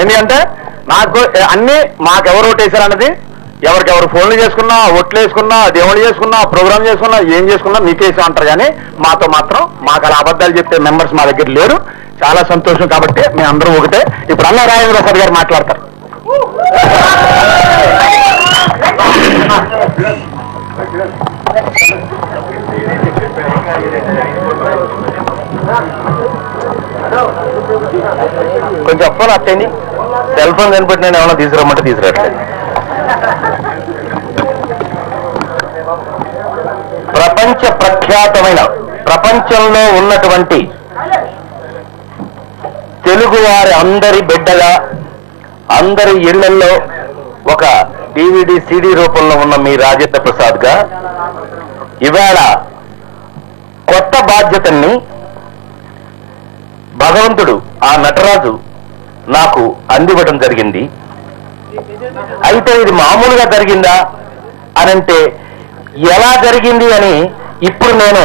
ఎందుకంటే నాకు అన్ని మాకెవరు ఓటేశారు అన్నది ఎవరికెవరు ఫోన్లు చేసుకున్నా, ఓట్లు వేసుకున్నా, దేవుళ్ళు చేసుకున్నా, ప్రోగ్రామ్ చేసుకున్నా, ఏం చేసుకున్నా మీకేసాం అంటారు. కానీ మాతో మాత్రం మాకు అలా అబద్ధాలు చెప్పే మెంబర్స్ మా దగ్గర లేరు. చాలా సంతోషం. కాబట్టి మేము అందరూ ఒకటే. ఇప్పుడు అన్న రాజేంద్ర ప్రసాద్ గారు మాట్లాడతారు. కొంచెం ఫోన్ అట్టండి. సెల్ ఫోన్ కనిపెట్టి నేను ఏమన్నా తీసుకురమ్మంటే తీసుకురాట్లేదు. ప్రపంచ ప్రఖ్యాతమైన ప్రపంచంలో ఉన్నటువంటి తెలుగువారి అందరి బిడ్డగా, అందరి ఇళ్లలో ఒక DVD CD రూపంలో ఉన్న మీ రాజేంద్ర ప్రసాద్ గా ఇవాళ కొత్త బాధ్యతని భగవంతుడు, ఆ నటరాజు నాకు అందివ్వడం జరిగింది. అయితే ఇది మామూలుగా జరిగిందా అనంటే ఎలా జరిగింది అని ఇప్పుడు నేను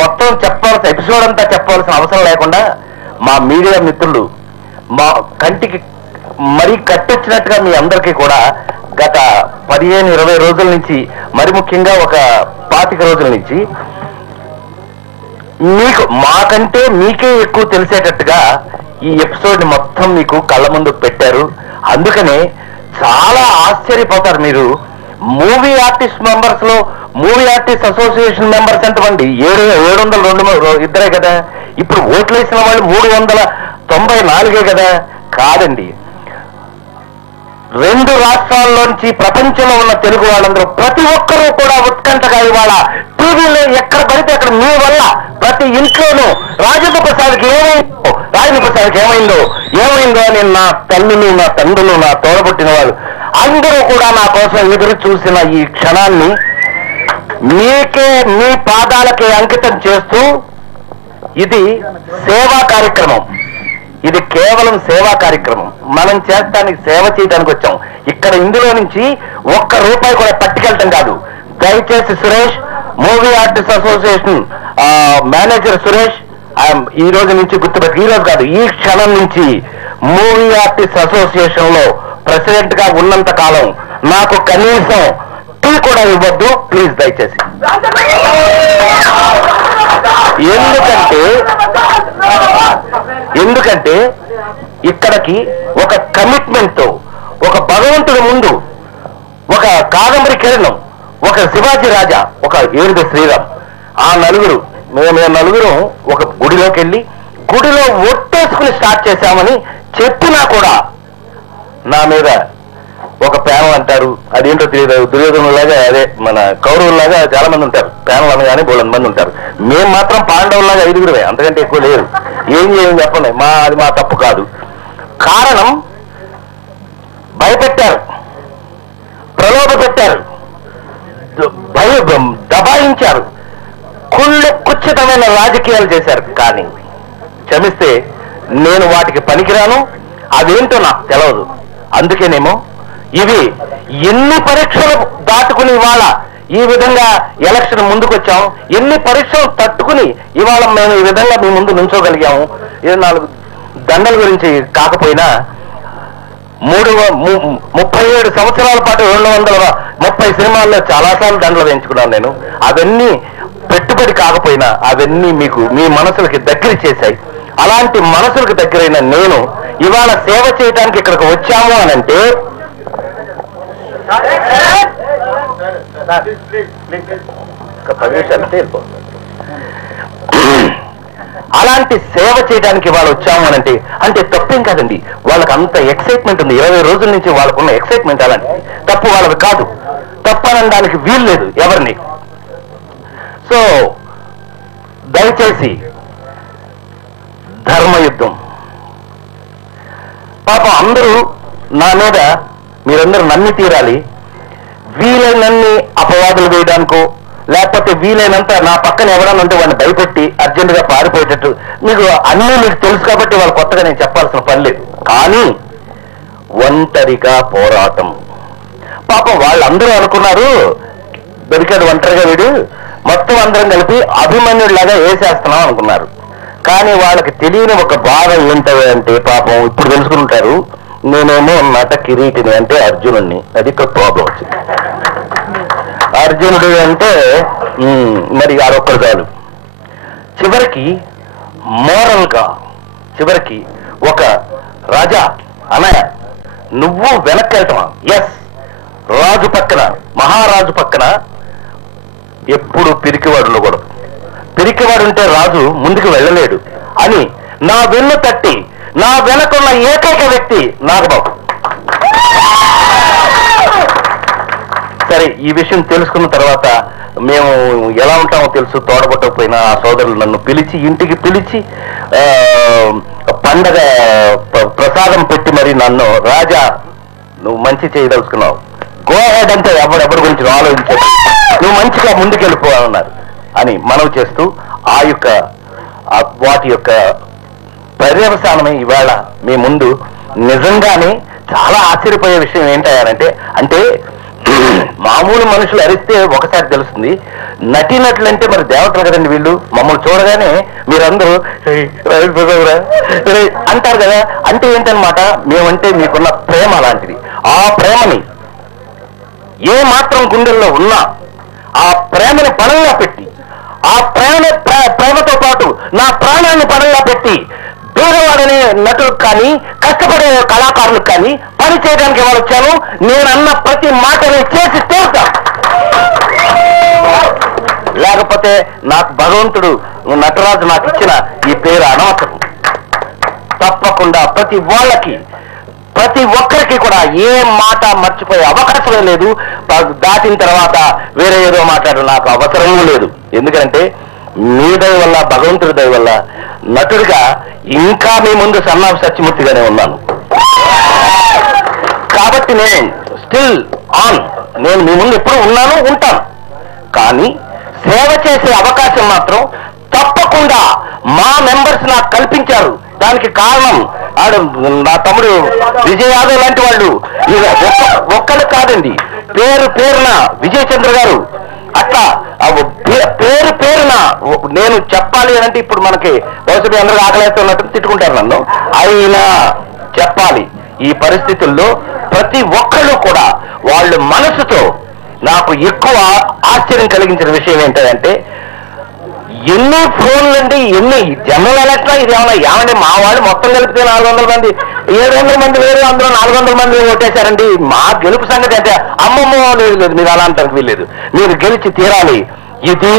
మొత్తం చెప్పాల్సిన ఎపిసోడ్ అంతా చెప్పాల్సిన అవసరం లేకుండా మా మీడియా మిత్రులు మా కంటికి మరీ కట్టొచ్చినట్టుగా మీ అందరికీ కూడా గత 15-20 రోజుల నుంచి, మరి ముఖ్యంగా ఒక 25 రోజుల నుంచి మీకు మాకంటే మీకే ఎక్కువ తెలిసేటట్టుగా ఈ ఎపిసోడ్ మొత్తం మీకు కళ్ళ ముందు పెట్టారు. అందుకనే చాలా ఆశ్చర్యపోతారు మీరు. మూవీ ఆర్టిస్ట్ మెంబర్స్ లో మూవీ ఆర్టిస్ట్ అసోసియేషన్ మెంబర్స్ ఎంతమంది? 702 ఇద్దరే కదా. ఇప్పుడు ఓట్లు వేసిన వాళ్ళు 394 కదా. కాదండి, 2 రాష్ట్రాల్లోంచి ప్రపంచంలో ఉన్న తెలుగు వాళ్ళందరూ ప్రతి ఒక్కరూ కూడా ఉత్కంఠగా ఇవాళ టీవీలో ఎక్కడ పడితే అక్కడ మీ వల్ల ప్రతి ఇంట్లోనూ రాజేంద్ర ప్రసాద్కి ఏమైందో అని నా తల్లులు, నా తండ్రులు, నా తోడబుట్టిన వాళ్ళు అందరూ కూడా నా కోసం ఎదురు చూసిన ఈ క్షణాన్ని మీకే, మీ పాదాలకే అంకితం చేస్తూ, ఇది సేవా కార్యక్రమం. ఇది కేవలం సేవా కార్యక్రమం. మనం చేస్తానికి సేవ చేయడానికి వచ్చాం. ఇక్కడ ఇందులో నుంచి ₹1 కూడా పట్టుకెళ్ళటం కాదు. దయచేసి Suresh, movie artist association manager Suresh, ఈ రోజు నుంచి గుర్తుపెట్టి, ఈ రోజు కాదు, ఈ క్షణం నుంచి మూవీ ఆర్టిస్ట్ అసోసియేషన్ లో ప్రెసిడెంట్ గా ఉన్నంత కాలం నాకు కనీసం టీ కూడా ఇవ్వద్దు ప్లీజ్, దయచేసి. ఎందుకంటే ఇక్కడికి ఒక కమిట్మెంట్ తో, ఒక భగవంతుడి ముందు, ఒక కాదంబరి కిరణం, ఒక శివాజీ రాజా, ఒక ఏడుగు శ్రీరామ్, ఆ మేము నలుగురు ఒక గుడిలోకి వెళ్ళి గుడిలో ఒట్టేసుకుని స్టార్ట్ చేశామని చెప్పినా కూడా నా మీద ఒక ప్యానల్ అంటారు. అదేంటో తెలియదు. దుర్యోధనులాగా, అదే మన కౌరవులాగా చాలా మంది ఉంటారు. ప్యానల్ అనగానే 200 మంది ఉంటారు. మేము మాత్రం పాండవులాగా 5 అంతకంటే ఎక్కువ లేరు. ఏం చెప్పండి, అది మా తప్పు కాదు. కారణం భయపెట్టారు, ప్రలోభ పెట్టారు, దబాయించారు, కుచ్చితమైన రాజకీయాలు చేశారు. కానీ క్షమిస్తే నేను వాటికి పనికిరాను. అదేంటో నాకు తెలియదు. అందుకేనేమో ఇవి ఎన్ని పరీక్షలు దాటుకుని ఇవాళ ఈ విధంగా ఎలక్షన్ ముందుకొచ్చాం, ఎన్ని పరీక్షలు తట్టుకుని ఇవాళ మేము ఈ విధంగా మీ ముందు నుంచోగలిగాము. 24 దండల గురించి కాకపోయినా 37 సంవత్సరాల పాటు 230 సినిమాల్లో చాలాసార్లు దండలు వేయించుకున్నాను నేను. అవన్నీ పెట్టుబడి కాకపోయినా అవన్నీ మీకు మీ మనసులకి దగ్గర చేశాయి. అలాంటి మనసులకు దగ్గరైన నేను ఇవాళ సేవ చేయడానికి ఇక్కడికి వచ్చాము అనంటే, అలాంటి సేవ చేయడానికి ఇవాళ వచ్చాము అనంటే అంటే తప్పేం కాదండి. వాళ్ళకి అంత ఎక్సైట్మెంట్ ఉంది. 20 రోజుల నుంచి వాళ్ళకున్న ఎక్సైట్మెంట్ అలాంటిది. తప్పు వాళ్ళది కాదు. తప్పనడానికి వీలు లేదు ఎవరిని. సో దయచేసి ధర్మయుద్ధం, పాపం అందరూ నా మీద మీరందరూ నమ్మి తీరాలి. వీలైనన్ని అపవాదులు వేయడానికో, లేకపోతే వీలైనంత నా పక్కన ఎవడన్నా ఉంటే వాడిని భయపెట్టి అర్జెంటుగా పారిపోయేటట్టు మీకు తెలుసు కాబట్టి వాళ్ళు కొత్తగా నేను చెప్పాల్సిన పని లేదు. కానీ ఒంటరిగా పోరాటం. పాపం వాళ్ళందరూ అనుకున్నారు దొరికాడు ఒంటరిగా వీడు, మొత్తం అందరం కలిపి అభిమన్యుడిలాగా వేసేస్తున్నాం అనుకున్నారు. కానీ వాళ్ళకి తెలియని ఒక బాధ ఏంటంటే పాపం ఇప్పుడు తెలుసుకుంటారు, నేనేమో నట కిరీటిని అంటే అర్జునుడిని. అది ఇక్కడ ప్రాబ్లం వచ్చింది. అర్జునుడు అంటే మరి ఆరొక్కరు చాలు. చివరికి మోరల్గా చివరికి ఒక రాజా అన్నయ్య నువ్వు వెనక్కి వెళ్తావా? ఎస్, రాజు పక్కన మహారాజు పక్కన ఎప్పుడు పిరికివాడు ఉండకూడదు. పిరికివాడు ఉంటే రాజు ముందుకు వెళ్ళలేడు అని నా వెన్ను తట్టి నా వెనకున్న ఏకైక వ్యక్తి నాగబాబు. సరే, ఈ విషయం తెలుసుకున్న తర్వాత మేము ఎలా ఉంటామో తెలుసు. తోడబట్టకపోయినా ఆ సోదరులు నన్ను పిలిచి ఇంటికి పిలిచి పండగ ప్రసాదం పెట్టి మరి నన్ను, రాజా నువ్వు మంచి చేయదలుచుకున్నావు, గో హెడ్ అంటే ఎవరి గురించి ఆలోచించాడు, నువ్వు మంచిగా ముందుకెళ్ళిపోవాలన్నారు అని మనవి చేస్తూ ఆ యొక్క వాటి యొక్క పర్యవసానమే ఇవాళ మీ ముందు. నిజంగానే చాలా ఆశ్చర్యపోయే విషయం ఏంటంటే, అంటే మామూలు మనుషులు అరిస్తే ఒకసారి తెలుస్తుంది, నటీనటులంటే మరి దేవతలు కదండి వీళ్ళు. మమ్మల్ని చూడగానే మీరందరూ అంటారు కదా. అంటే ఏంటనమాట, మేమంటే మీకున్న ప్రేమ అలాంటిది. ఆ ప్రేమని ఏ మాత్రం గుండెల్లో ఉన్నా ఆ ప్రేమని పణంగా పెట్టి, ఆ ప్రేమతో పాటు నా ప్రాణాన్ని పణంగా పెట్టి పేదవాడనే నటులకు కానీ కష్టపడే కళాకారులకు కానీ పని చేయడానికి వాళ్ళు వచ్చాను. నేనన్న ప్రతి మాటని చేసి తీరుతాను. లేకపోతే నాకు భగవంతుడు నటరాజు నాకు ఇచ్చిన ఈ పేరు అనవసరం. తప్పకుండా ప్రతి ఒక్కరికి కూడా ఏ మాట మర్చిపోయే అవకాశమే లేదు. దాటిన తర్వాత వేరే ఏదో మాట్లాడడం నాకు అవసరమూ లేదు. ఎందుకంటే మీ దయ వల్ల, భగవంతుడి దయ వల్ల నటుడిగా ఇంకా మీ ముందు సన్నాఫ్ సత్యమూర్తిగానే ఉన్నాను. కాబట్టి నేను స్టిల్ ఆన్, నేను మీ ముందు ఎప్పుడూ ఉన్నాను, ఉంటాను. కానీ సేవ చేసే అవకాశం మాత్రం తప్పకుండా మా మెంబర్స్ నాకు కల్పించారు. దానికి కారణం నా తమ్ముడు విజయ్ యాదవ్ లాంటి వాళ్ళు. ఒక్కళ్ళు కాదండి, పేరున విజయ్ చంద్ర గారు, అట్లా పేరున నేను చెప్పాలి అంటే ఇప్పుడు మనకి బహుశా అందరూ ఆకలేస్తున్నట్టు తిట్టుకుంటారు నన్ను. అయినా చెప్పాలి, ఈ పరిస్థితుల్లో ప్రతి ఒక్కళ్ళు కూడా వాళ్ళు మనసుతో నాకు ఎక్కువ ఆశ్చర్యం కలిగించిన విషయం ఏంటంటే, ఎన్ని ఫోన్లండి, ఎన్ని జనరల్ ఎలక్ట్రా ఇది ఏమన్నా ఏమండి మా వాళ్ళు మొత్తం కలిపితే 400 మంది 700 మంది వేరు, అందులో 400 మంది ఓటేశారండి. మా గెలుపు సంగతి అంటే అమ్మమ్మో లేదు, మీరు అలా అంటానికి వీల్లేదు, మీరు గెలిచి తీరాలి. ఇది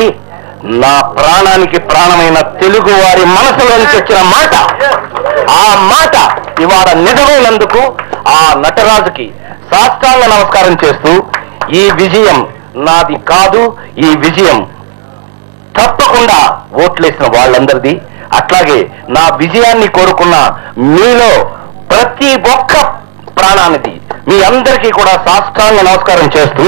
నా ప్రాణానికి ప్రాణమైన తెలుగు వారి మనసులో నుంచి వచ్చిన మాట. ఆ మాట ఇవాళ నిజమైనందుకు ఆ నటరాజుకి సాష్టాంగ నమస్కారం చేస్తూ, ఈ విజయం నాది కాదు, ఈ విజయం తప్పకుండా ఓట్లేసిన వాళ్ళందరిది. అట్లాగే నా విజయాన్ని కోరుకున్న మీలో ప్రతి ఒక్క ప్రాణానికి మీ అందరికీ కూడా సాష్టాంగ నమస్కారం చేస్తూ,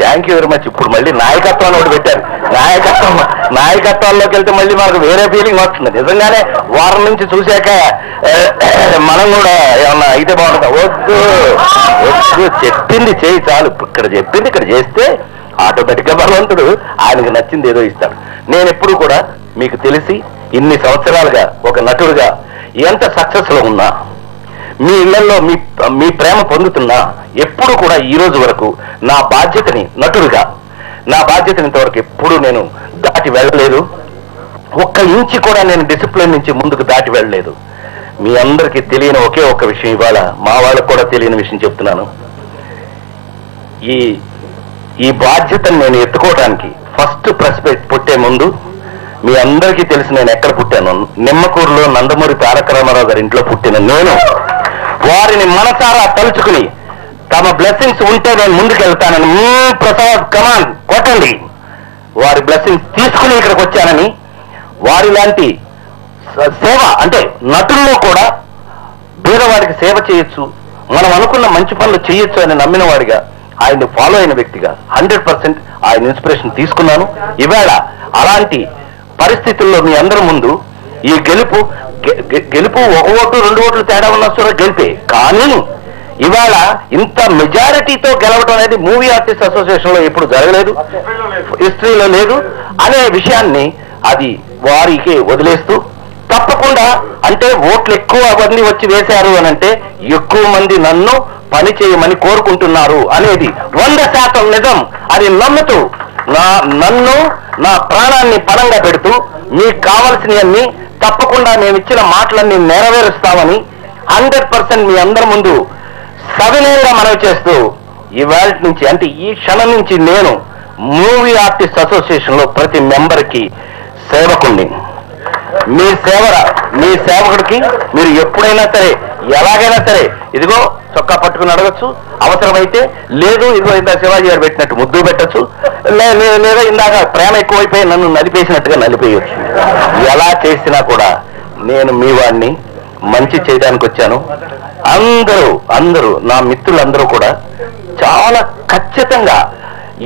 థ్యాంక్ యూ వెరీ మచ్. ఇప్పుడు మళ్ళీ నాయకత్వాన్ని ఒకటి పెట్టారు. నాయకత్వాల్లోకి వెళ్తే మళ్ళీ మనకు వేరే ఫీలింగ్ వస్తుంది. నిజంగానే వారం నుంచి చూశాక మనం కూడా ఏమన్నా అయితే బాగుంటుందా? వద్దు, చెప్పింది చేయి చాలు. ఇక్కడ చెప్పింది ఇక్కడ చేస్తే ఆటోమేటిక్గా భగవంతుడు ఆయనకు నచ్చింది ఏదో ఇస్తాడు. నేను ఎప్పుడు కూడా మీకు తెలిసి ఇన్ని సంవత్సరాలుగా ఒక నటుడుగా ఎంత సక్సెస్లో ఉన్నా, మీ ఇళ్లలో మీ ప్రేమ పొందుతున్నా, ఎప్పుడు కూడా ఈ రోజు వరకు నా బాధ్యతని నటుడుగా నా బాధ్యతని ఇంతవరకు ఎప్పుడూ నేను దాటి వెళ్ళలేదు. ఒక్క ఇంచి కూడా నేను డిసిప్లిన్ నుంచి ముందుకు దాటి వెళ్ళలేదు. మీ అందరికీ తెలియని ఒకే ఒక్క విషయం ఇవాళ మా వాళ్ళకు కూడా తెలియని విషయం చెప్తున్నాను. ఈ బాధ్యతను నేను ఎత్తుకోవడానికి ఫస్ట్ ప్రెస్ పుట్టే ముందు మీ అందరికీ తెలిసి నేను ఎక్కడ పుట్టాను. నిమ్మకూరులో నందమూరి తారక రామారావు గారి ఇంట్లో పుట్టిన నేను వారిని మనసారా తలుచుకుని తమ బ్లెస్సింగ్స్ ఉంటే నేను ముందుకు వెళ్తానని, ప్రసాద్ కమాన్ కొట్టండి, వారి బ్లెస్సింగ్స్ తీసుకుని ఇక్కడికి వచ్చానని, వారి లాంటి సేవ అంటే నటుల్లో కూడా పేదవాడికి సేవ చేయొచ్చు, మనం అనుకున్న మంచి పనులు చేయొచ్చు అని నమ్మిన వాడిగా, ఆయన్ని ఫాలో అయిన వ్యక్తిగా 100% ఆయన ఇన్స్పిరేషన్ తీసుకున్నాను. ఇవాళ అలాంటి పరిస్థితుల్లో మీ అందరి ముందు ఈ గెలుపు 1 ఓటు 2 ఓట్లు తేడా ఉన్న గెలిపే. కానీ ఇవాళ ఇంత మెజారిటీతో గెలవడం అనేది మూవీ ఆర్టిస్ట్ అసోసియేషన్ లో ఎప్పుడు జరగలేదు, హిస్టరీలో లేదు అనే విషయాన్ని అది వారికి వదిలేస్తూ, తప్పకుండా అంటే ఓట్లు ఎక్కువ మంది వచ్చి వేశారు అని అంటే ఎక్కువ మంది నన్ను పని చేయమని కోరుకుంటున్నారు అనేది 100% నిజం. అది నమ్ముతూ నన్ను నా ప్రాణాన్ని పరంగా పెడుతూ మీకు కావలసినవన్నీ తప్పకుండా మేము ఇచ్చిన మాటలన్నీ నెరవేరుస్తామని 100% మీ అందరి ముందు సవినయంగా మనవి చేస్తూ, ఇవాళ నుంచి అంటే ఈ క్షణం నుంచి నేను మూవీ ఆర్టిస్ట్ అసోసియేషన్ లో ప్రతి మెంబర్కి సేవకుణ్ణి. మీ సేవకుడికి మీరు ఎప్పుడైనా సరే ఎలాగైనా సరే ఇదిగో చొక్కా పట్టుకుని అడగచ్చు, అవసరమైతే లేదు ఇదిగో ఇంత శివాజీ గారు పెట్టినట్టు ముద్దు పెట్టచ్చు, లేదా ఇందాక ప్రేమ ఎక్కువైపోయి నన్ను నలిపేసినట్టుగా నలిపేయచ్చు. ఎలా చేసినా కూడా నేను మీ వాడిని మంచి చేయడానికి వచ్చాను. అందరూ నా మిత్రులందరూ కూడా చాలా ఖచ్చితంగా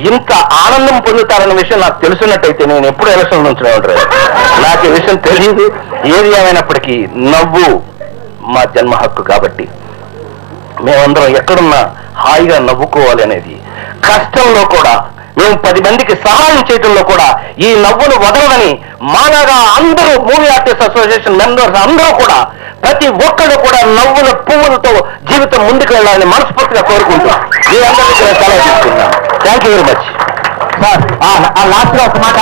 ఇంత ఆనందం పొందుతారన్న విషయం నాకు తెలుసున్నట్టయితే నేను ఎప్పుడు ఎలక్షన్ నుంచి ఉంటాను. నాకు ఈ విషయం తెలియదు. ఏది ఏమైనప్పటికీ నవ్వు మా జన్మ హక్కు కాబట్టి మేమందరం ఎక్కడున్నా హాయిగా నవ్వుకోవాలి అనేది, కష్టంలో కూడా మేము 10 మందికి సహాయం చేయడంలో కూడా ఈ నవ్వును వదలదని మాలాగా అందరూ మూవీ ఆర్టిస్ట్ అసోసియేషన్ మెంబర్స్ అందరూ కూడా ప్రతి ఒక్కరు కూడా నవ్వుల పువ్వులతో జీవితం ముందుకు వెళ్ళాలని మనస్ఫూర్తిగా కోరుకుంటూ మీ అందరికీ సలహా తీసుకున్నాను. Thank you very much. Sir last లో ఒక మాట